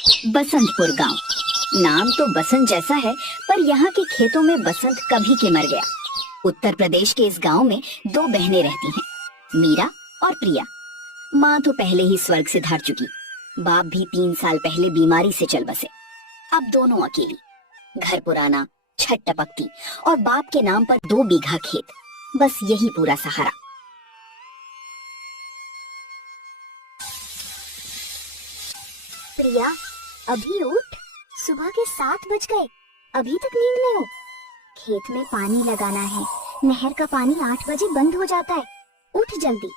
बसंतपुर गांव। नाम तो बसंत जैसा है, पर यहाँ के खेतों में बसंत कभी के मर गया। उत्तर प्रदेश के इस गांव में दो बहनें रहती हैं, मीरा और प्रिया। माँ तो पहले ही स्वर्ग से धार चुकी, बाप भी 3 साल पहले बीमारी से चल बसे। अब दोनों अकेली, घर पुराना, छत टपकती और बाप के नाम पर 2 बीघा खेत, बस यही पूरा सहारा। प्रिया, अभी उठ, सुबह के 7 बज गए, अभी तक नींद में हो। खेत में पानी लगाना है, नहर का पानी 8 बजे बंद हो जाता है, उठ जल्दी।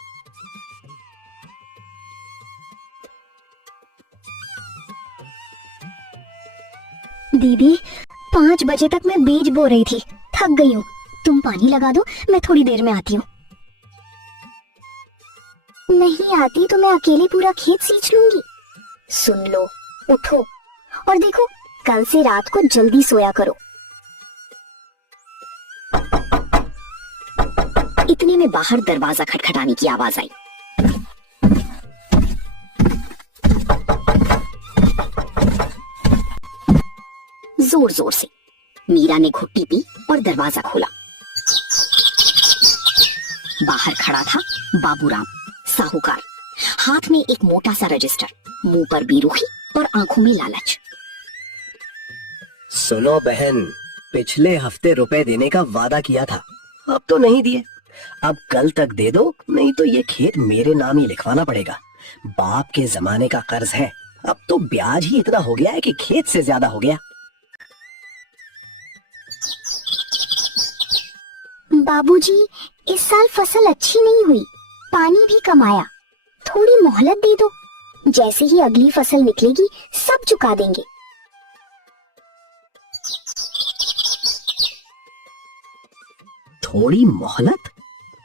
दीदी, 5 बजे तक मैं बीज बो रही थी, थक गई हूँ। तुम पानी लगा दो, मैं थोड़ी देर में आती हूँ। नहीं आती तो मैं अकेले पूरा खेत सींच लूंगी। सुन लो, उठो और देखो, कल से रात को जल्दी सोया करो। इतने में बाहर दरवाजा खटखटाने की आवाज आई। जोर जोर से मीरा ने घुट्टी पी और दरवाजा खोला। बाहर खड़ा था बाबूराम, साहूकार, हाथ में एक मोटा सा रजिस्टर, मुंह पर बेरुखी और आंखों में लालच। सुनो बहन, पिछले हफ्ते रुपए देने का वादा किया था, अब तो नहीं दिए। अब कल तक दे दो, नहीं तो ये खेत मेरे नाम ही लिखवाना पड़ेगा। बाप के जमाने का कर्ज है, अब तो ब्याज ही इतना हो गया है कि खेत से ज्यादा हो गया। बाबूजी, इस साल फसल अच्छी नहीं हुई, पानी भी कम आया, थोड़ी मोहलत दे दो। जैसे ही अगली फसल निकलेगी सब चुका देंगे। थोड़ी मोहलत?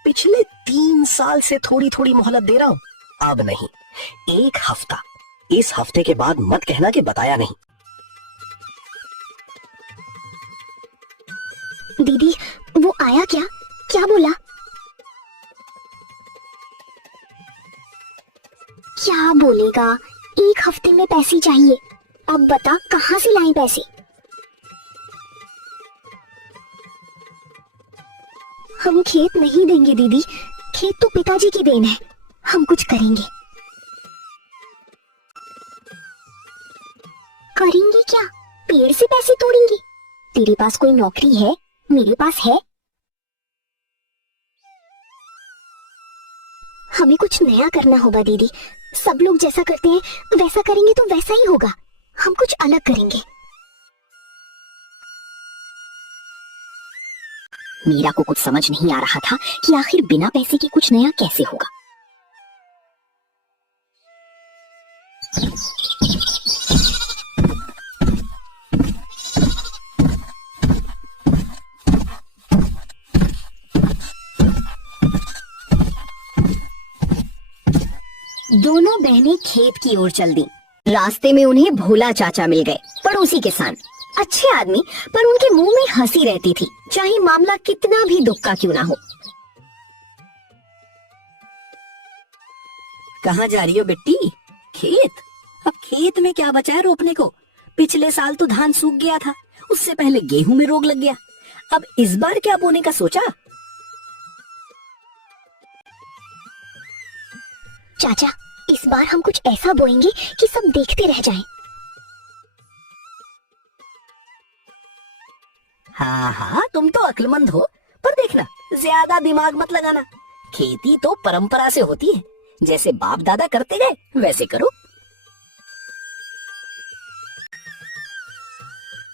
पिछले 3 साल से थोड़ी थोड़ी मोहलत दे रहा हूँ, अब नहीं, 1 हफ्ता। इस हफ्ते के बाद मत कहना कि बताया नहीं। दीदी, वो आया क्या? क्या बोला? क्या बोलेगा? 1 हफ्ते में पैसे चाहिए, अब बता कहाँ से लाएं पैसे? हम खेत नहीं देंगे दीदी, खेत तो पिताजी की देन है, हम कुछ करेंगे। करेंगे क्या? पेड़ से पैसे तोड़ेंगे? तेरे पास कोई नौकरी है? मेरे पास है। हमें कुछ नया करना होगा दीदी, सब लोग जैसा करते हैं वैसा करेंगे तो वैसा ही होगा, हम कुछ अलग करेंगे। मीरा को कुछ समझ नहीं आ रहा था कि आखिर बिना पैसे के कुछ नया कैसे होगा। दोनों बहनें खेत की ओर चल दी। रास्ते में उन्हें भोला चाचा मिल गए, पड़ोसी किसान, अच्छे आदमी, पर उनके मुंह में हंसी रहती थी, चाहे मामला कितना भी दुख का क्यों ना हो। कहाँ जा रही हो बेटी? खेत? अब खेत में क्या बचा है रोपने को? पिछले साल तो धान सूख गया था, उससे पहले गेहूं में रोग लग गया, अब इस बार क्या बोने का सोचा? चाचा, इस बार हम कुछ ऐसा बोएंगे कि सब देखते रह जाएं। हाँ हाँ, तुम तो अक्लमंद हो, पर देखना ज्यादा दिमाग मत लगाना। खेती तो परंपरा से होती है, जैसे बाप दादा करते गए वैसे करो।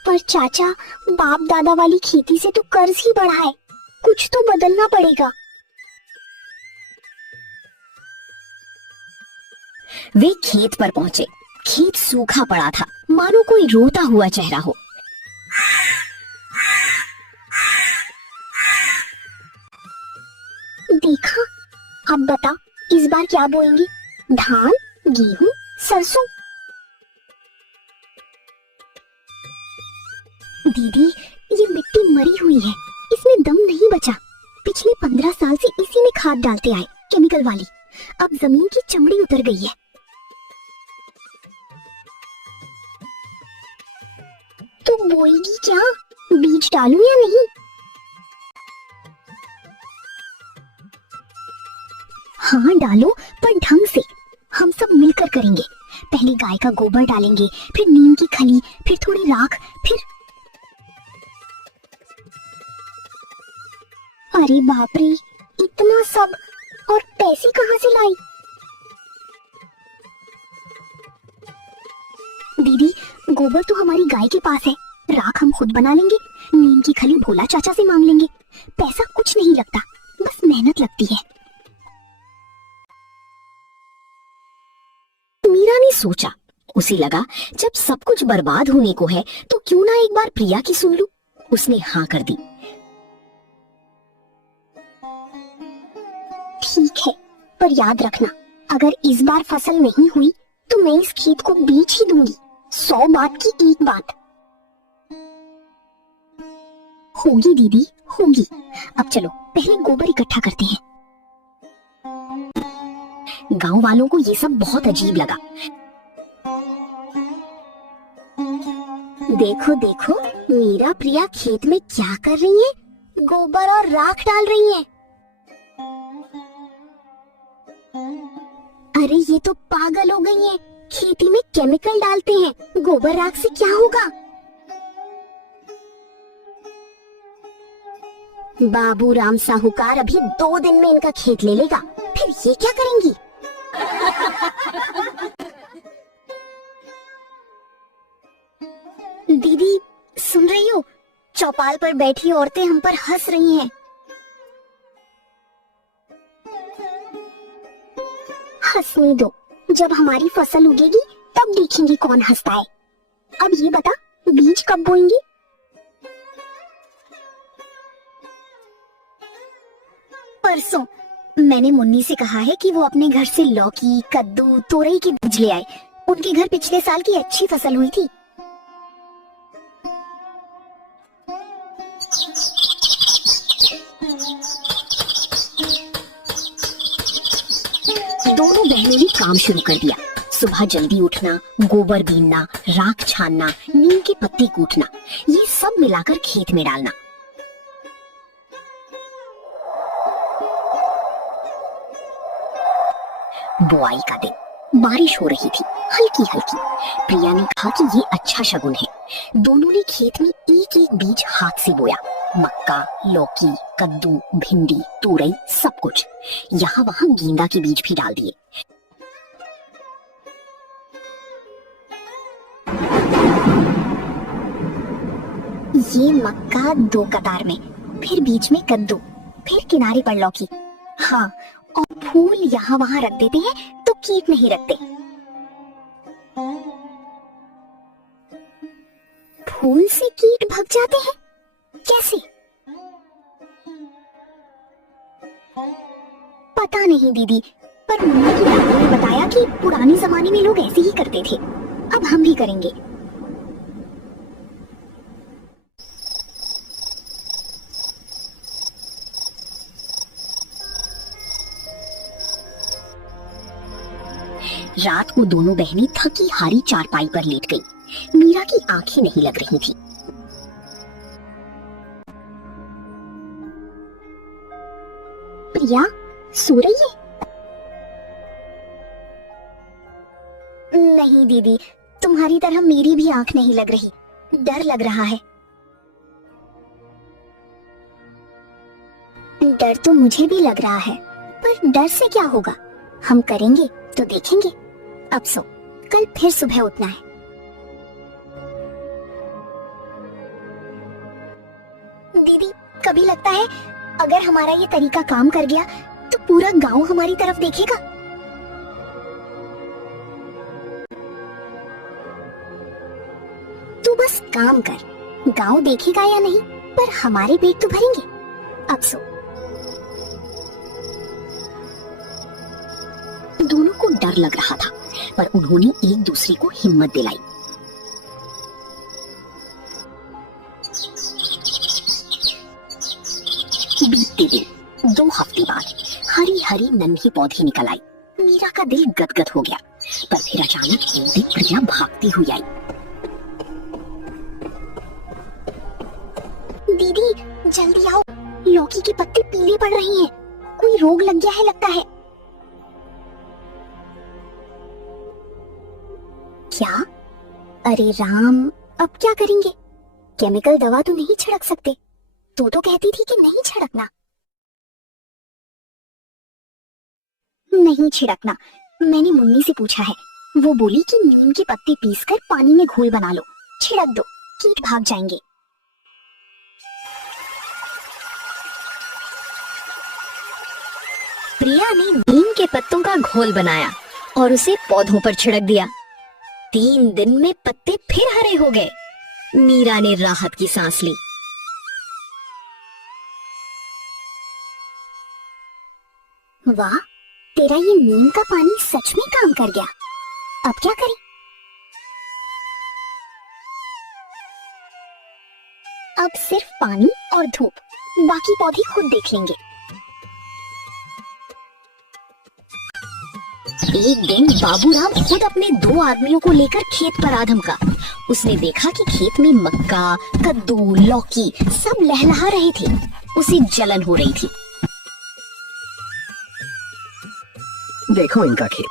पर चाचा, बाप दादा वाली खेती से तो कर्ज ही बढ़ा है, कुछ तो बदलना पड़ेगा। वे खेत पर पहुंचे। खेत सूखा पड़ा था, मानो कोई रोता हुआ चेहरा हो। देखा, अब बता इस बार क्या बोएंगे? धान, गेहूं, सरसों? दीदी, ये मिट्टी मरी हुई है, इसमें दम नहीं बचा। पिछले 15 साल से इसी में खाद डालते आए, केमिकल वाली, अब जमीन की चमड़ी उतर गई है। तू बोएगी क्या? बीज डालूं या नहीं? हाँ डालो, पर ढंग से। हम सब मिलकर करेंगे। पहले गाय का गोबर डालेंगे, फिर नीम की खली, फिर थोड़ी राख, फिर अरे बाप रे, इतना सब! और पैसे कहाँ से लाई? दीदी, गोबर तो हमारी गाय के पास है, राख हम खुद बना लेंगे, नीम की खली भोला चाचा से मांग लेंगे। पैसा कुछ नहीं लगता, बस मेहनत लगती है। मीरा ने सोचा, उसे लगा जब सब कुछ बर्बाद होने को है तो क्यों ना एक बार प्रिया की सुन लूं। उसने हाँ कर दी। ठीक है, पर याद रखना, अगर इस बार फसल नहीं हुई तो मैं इस खेत को बेच ही दूंगी। 100 बात की एक बात। होगी दीदी, होगी। अब चलो पहले गोबर इकट्ठा करते हैं। गांव वालों को ये सब बहुत अजीब लगा। देखो देखो, मीरा प्रिया खेत में क्या कर रही है? गोबर और राख डाल रही है। अरे ये तो पागल हो गई हैं। खेती में केमिकल डालते हैं, गोबर राख से क्या होगा? बाबू राम साहूकार अभी 2 दिन में इनका खेत ले लेगा, फिर ये क्या करेंगी? दीदी सुन रही हो? चौपाल पर बैठी औरतें हम पर हंस रही हैं। हंसने दो, जब हमारी फसल उगेगी तब देखेंगे कौन हंसता है। अब ये बता, बीज कब बोएंगी? परसों। मैंने मुन्नी से कहा है कि वो अपने घर से लौकी, कद्दू, तोरई के बीज ले आए। उनके घर पिछले साल की अच्छी फसल हुई थी। दोनों बहनों ने काम शुरू कर दिया। सुबह जल्दी उठना, गोबर बीनना, राख छानना, नीम के पत्ते कूटना, ये सब मिलाकर खेत में डालना। बुआई का दिन, बारिश हो रही थी, हल्की हल्की। प्रिया ने कहा कि ये अच्छा शगुन है। दोनों ने खेत में एक एक बीज हाथ से बोया। मक्का, लौकी, कद्दू, भिंडी, तुरई, सब कुछ। यहाँ वहाँ गेंदा के बीज भी डाल दिए। ये मक्का 2 कतार में, फिर बीच में कद्दू, फिर किनारे पर लौकी। हाँ, और फूल यहाँ वहाँ रख देते हैं तो कीट नहीं लगते। फूल से कीट भाग जाते हैं? कैसे? पता नहीं दीदी, पर मम्मी की दादी ने बताया कि पुराने जमाने में लोग ऐसे ही करते थे। अब हम भी करेंगे। रात को दोनों बहनें थकी हारी चारपाई पर लेट गई। मीरा की आंखें नहीं लग रही थी। प्रिया सो रही है? नहीं दीदी, तुम्हारी तरह मेरी भी आंख नहीं लग रही। डर लग रहा है। डर तो मुझे भी लग रहा है, पर डर से क्या होगा? हम करेंगे तो देखेंगे। अब सो, कल फिर सुबह उठना है। दीदी, कभी लगता है अगर हमारा ये तरीका काम कर गया तो पूरा गांव हमारी तरफ देखेगा। तू बस काम कर, गांव देखेगा या नहीं, पर हमारे पेट तो भरेंगे। अब सो। दोनों को डर लग रहा था, पर उन्होंने एक दूसरे को हिम्मत दिलाई। बीतते दिन 2 हफ्ते बाद हरी हरी नन्ही पौधी निकल आई। मीरा का दिल गदगद हो गया, पर फिर अचानक एक दिन प्रिया भागती हुई आई। जल्दी आओ, लौकी के पत्ते पीले पड़ रहे हैं, कोई रोग लग गया है लगता है। क्या? अरे राम, अब क्या करेंगे? केमिकल दवा तो नहीं छिड़क सकते, तू तो कहती थी कि नहीं छिड़कना। नहीं छिड़कना, मैंने मुन्नी से पूछा है, वो बोली कि नीम के पत्ते पीसकर पानी में घोल बना लो, छिड़क दो, कीट भाग जाएंगे। प्रिया ने नीम के पत्तों का घोल बनाया और उसे पौधों पर छिड़क दिया। 3 दिन में पत्ते फिर हरे हो गए। मीरा ने राहत की सांस ली। वाह, तेरा ये नीम का पानी सच में काम कर गया। अब क्या करें? अब सिर्फ पानी और धूप, बाकी पौधे खुद देख लेंगे। एक दिन बाबूराम खुद अपने 2 आदमियों को लेकर खेत पर आ धमका। उसने देखा कि खेत में मक्का, कद्दू, लौकी सब लहलहा रहे थे। उसे जलन हो रही थी। देखो इनका खेत,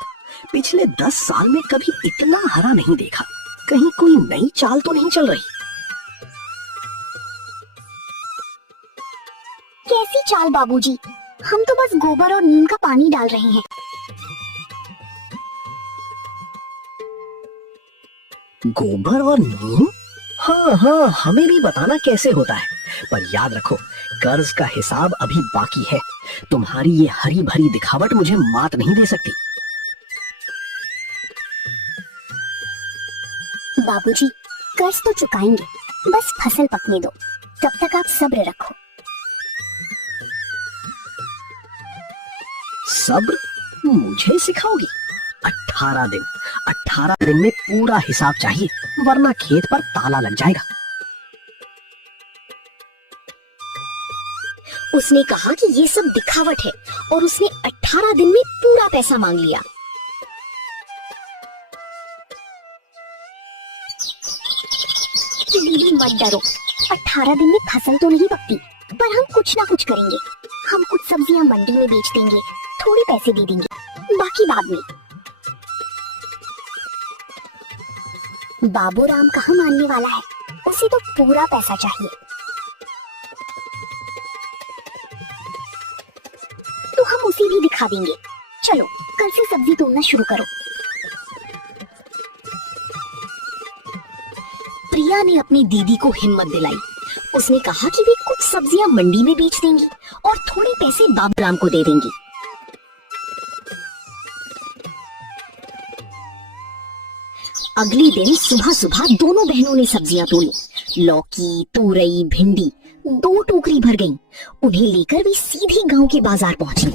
पिछले 10 साल में कभी इतना हरा नहीं देखा। कहीं कोई नई चाल तो नहीं चल रही? कैसी चाल बाबूजी? हम तो बस गोबर और नीम का पानी डाल रहे हैं। गोबर और नीम? हाँ हाँ, हमें भी बताना कैसे होता है। पर याद रखो, कर्ज का हिसाब अभी बाकी है। तुम्हारी ये हरी भरी दिखावट मुझे मात नहीं दे सकती। बाबूजी, कर्ज तो चुकाएंगे, बस फसल पकने दो, तब तक आप सब्र रखो। सब्र मुझे सिखाओगी? 18 दिन में पूरा हिसाब चाहिए, वरना खेत पर ताला लग जाएगा। उसने कहा कि ये सब दिखावट है और उसने 18 दिन में पूरा पैसा मांग लिया। दीदी मत डरो, 18 दिन में फसल तो नहीं पकती, पर हम कुछ ना कुछ करेंगे। हम कुछ सब्जियां मंडी में बेच देंगे, थोड़े पैसे दे देंगे, बाकी बाद में। बाबूराम कहाँ मानने वाला है, उसे तो पूरा पैसा चाहिए। तो हम उसे भी दिखा देंगे। चलो, कल से सब्जी तोड़ना शुरू करो। प्रिया ने अपनी दीदी को हिम्मत दिलाई। उसने कहा कि वे कुछ सब्जियां मंडी में बेच देंगी और थोड़े पैसे बाबूराम को दे देंगी। अगले दिन सुबह सुबह दोनों बहनों ने सब्जियां तोड़ी। लौकी, तुरई, भिंडी 2 टोकरी भर गईं। उन्हें लेकर वे सीधे गांव के बाजार पहुंची।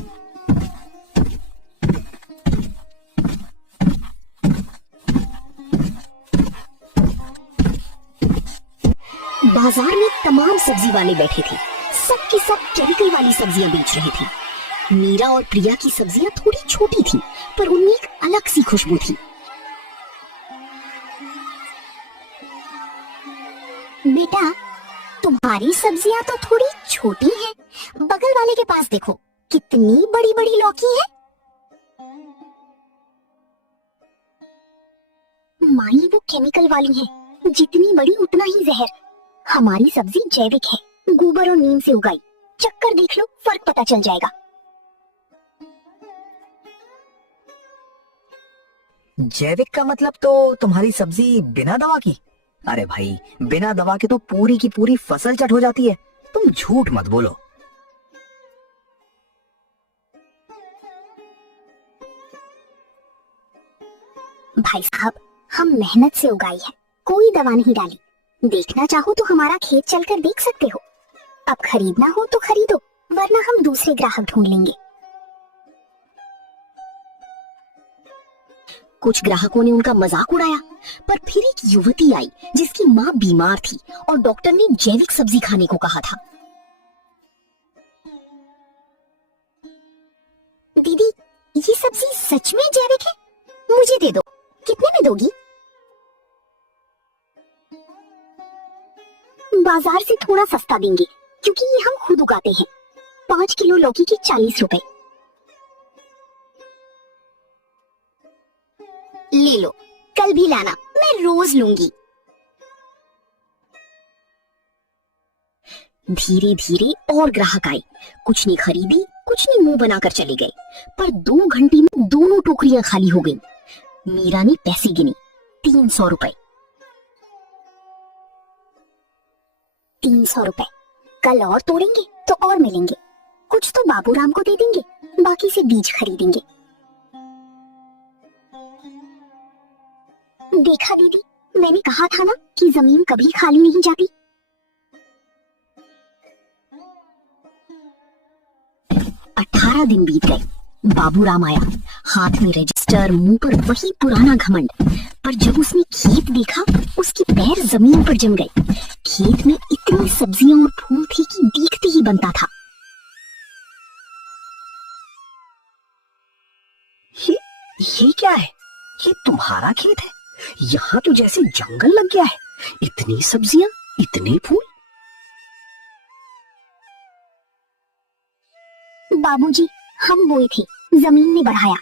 बाजार में तमाम सब्जी वाले बैठे थे। सब के सब केमिकल वाली सब्जियां बेच रहे थे। मीरा और प्रिया की सब्जियां थोड़ी छोटी थी, पर उनमें एक अलग सी खुशबू थी। बेटा, तुम्हारी सब्जियां तो थोड़ी छोटी हैं। बगल वाले के पास देखो, कितनी बड़ी बड़ी लौकी है। माई, वो केमिकल वाली है, जितनी बड़ी उतना ही जहर। हमारी सब्जी जैविक है, गोबर और नीम से उगाई। चक्कर देख लो, फर्क पता चल जाएगा। जैविक का मतलब तो तुम्हारी सब्जी बिना दवा की? अरे भाई, बिना दवा के तो पूरी की पूरी फसल चट हो जाती है। तुम झूठ मत बोलो। भाई साहब, हम मेहनत से उगाई है, कोई दवा नहीं डाली। देखना चाहो तो हमारा खेत चलकर देख सकते हो। अब खरीदना हो तो खरीदो, वरना हम दूसरे ग्राहक ढूंढ लेंगे। कुछ ग्राहकों ने उनका मजाक उड़ाया, पर फिर एक युवती आई जिसकी माँ बीमार थी और डॉक्टर ने जैविक सब्जी खाने को कहा था। दीदी, ये सब्जी सच में जैविक है? मुझे दे दो। कितने में दोगी? बाजार से थोड़ा सस्ता देंगे, क्योंकि ये हम खुद उगाते हैं। 5 किलो लौकी के 40 रुपए। ले लो, कल भी लाना, मैं रोज लूंगी। धीरे धीरे और ग्राहक आए। कुछ ने खरीदी, कुछ ने मुंह बनाकर चले गए, पर 2 घंटे में दोनों टोकरियां खाली हो गईं। मीरा ने पैसे गिने, 300 रुपए। 300 रुपए। कल और तोड़ेंगे तो और मिलेंगे। कुछ तो बाबूराम को दे देंगे, बाकी से बीज खरीदेंगे। देखा दीदी, मैंने कहा था ना कि जमीन कभी खाली नहीं जाती। 18 दिन बीत गए। बाबूराम आया, हाथ में रजिस्टर, मुंह पर वही पुराना घमंड। पर जब उसने खेत देखा, उसके पैर जमीन पर जम गए। खेत में इतनी सब्जियां और फूल थे कि देखते ही बनता था। ये क्या है? ये तुम्हारा खेत है? यहाँ तो जैसे जंगल लग गया है। इतनी सब्जियां, इतने फूल। बाबूजी, हम बोए थे, जमीन ने बढ़ाया।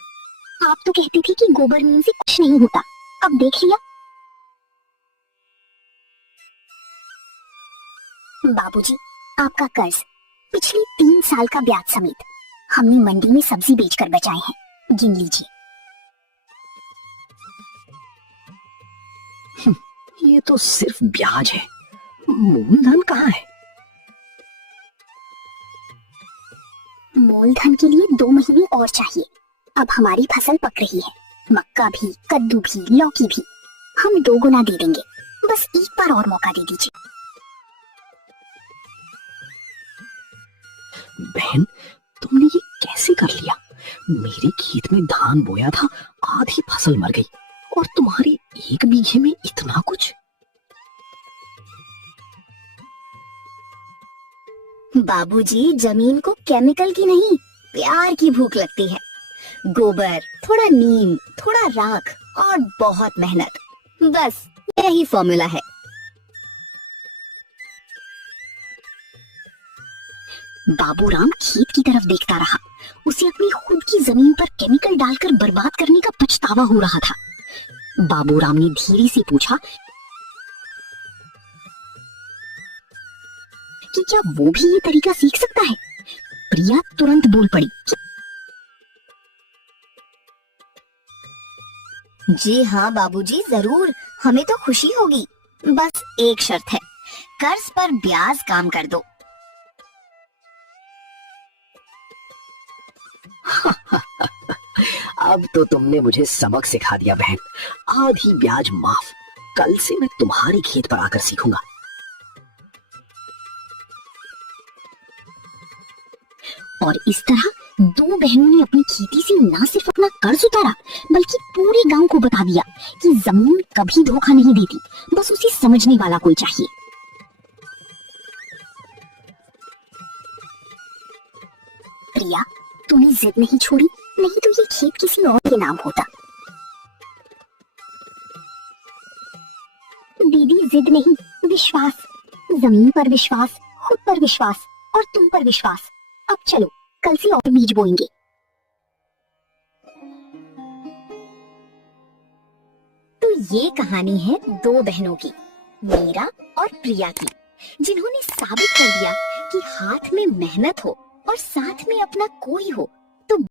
आप तो कहते थे कि गोबर मीन से कुछ नहीं होता, अब देख लिया। बाबूजी, आपका कर्ज पिछले 3 साल का ब्याज समेत हमने मंडी में सब्जी बेचकर बचाए हैं, गिन लीजिए। ये तो सिर्फ ब्याज है, मूलधन कहाँ है? मूलधन के लिए 2 महीने और चाहिए। अब हमारी फसल पक रही है, मक्का भी, कद्दू भी, लौकी भी। हम 2 गुना दे देंगे, बस एक बार और मौका दे दीजिए। बहन, तुमने ये कैसे कर लिया? मेरे खेत में धान बोया था, आधी फसल मर गई, और तुम्हारे 1 बीघे में इतना कुछ। बाबूजी, जमीन को केमिकल की नहीं, प्यार की भूख लगती है। गोबर, थोड़ा नीम, थोड़ा राख और बहुत मेहनत, बस यही फॉर्मूला है। बाबूराम खेत की तरफ देखता रहा। उसे अपनी खुद की जमीन पर केमिकल डालकर बर्बाद करने का पछतावा हो रहा था। बाबूराम ने धीरे से पूछा कि क्या वो भी ये तरीका सीख सकता है। प्रिया तुरंत बोल पड़ी, जी हाँ बाबूजी, जरूर, हमें तो खुशी होगी। बस एक शर्त है, कर्ज पर ब्याज काम कर दो। अब तो तुमने मुझे सबक सिखा दिया बहन। आधी ब्याज माफ। कल से मैं तुम्हारे खेत पर आकर सीखूंगा। और इस तरह 2 बहनों ने अपनी खेती से न सिर्फ अपना कर्ज उतारा, बल्कि पूरे गांव को बता दिया कि जमीन कभी धोखा नहीं देती, बस उसे समझने वाला कोई चाहिए। प्रिया, तूने जिद नहीं छोड़ी, नहीं तो ये खेत किसी और के नाम होता। दीदी, जिद नहीं, विश्वास। जमीन पर विश्वास, खुद पर विश्वास और तुम पर विश्वास। अब चलो, कल से और बीज बोएंगे। तो ये कहानी है 2 बहनों की, मीरा और प्रिया की, जिन्होंने साबित कर दिया कि हाथ में मेहनत हो और साथ में अपना कोई हो